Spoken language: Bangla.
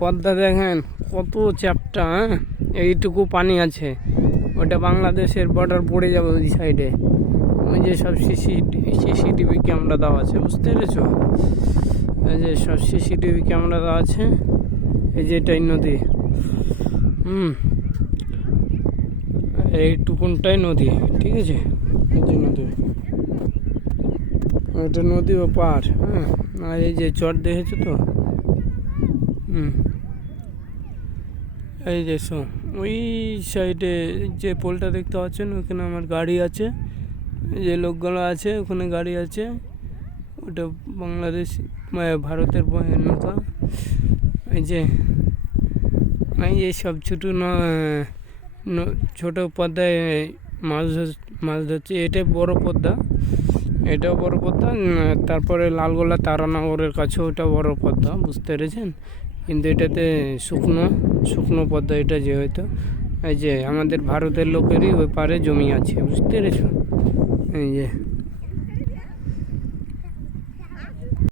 পদ্মা দেখেন কত চ্যাপ্টা, হ্যাঁ এইটুকু পানি আছে। ওটা বাংলাদেশের বর্ডার পড়ে যাবে ওই সাইডে। ওই যে সব সিসিটিভি ক্যামেরা দেওয়া আছে, বুঝতে পেরেছো? এই যে সব সিসিটিভি ক্যামেরা দেওয়া আছে। এই যে এটাই নদী, এইটুকুনটাই নদী, ঠিক আছে? এই যে নদী, এটা নদী ও পার, হ্যাঁ। আর এই যে চর দেখেছো তো, এই যে ওই সাইডে যে পোলটা দেখতে পাচ্ছেন, ওখানে আমার গাড়ি আছে, যে লোকগুলো আছে ওখানে গাড়ি আছে। ওটা বাংলাদেশ ভারতের নৌকা। এই যে সব ছোটো পদ্মায় মাছ ধরছে। এটাই বড় পদ্মা, এটাও বড় পদ্মা। তারপরে লালগোলা তারানগরের কাছে ওটা বড় পদ্মা, বুঝতে পেরেছেন? কিন্তু এটাতে শুকনো পদ্মা এটা, যে হয়তো এই যে আমাদের ভারতের লোকেরই ওই পারে জমি আছে, বুঝতে পেরেছ? এই যে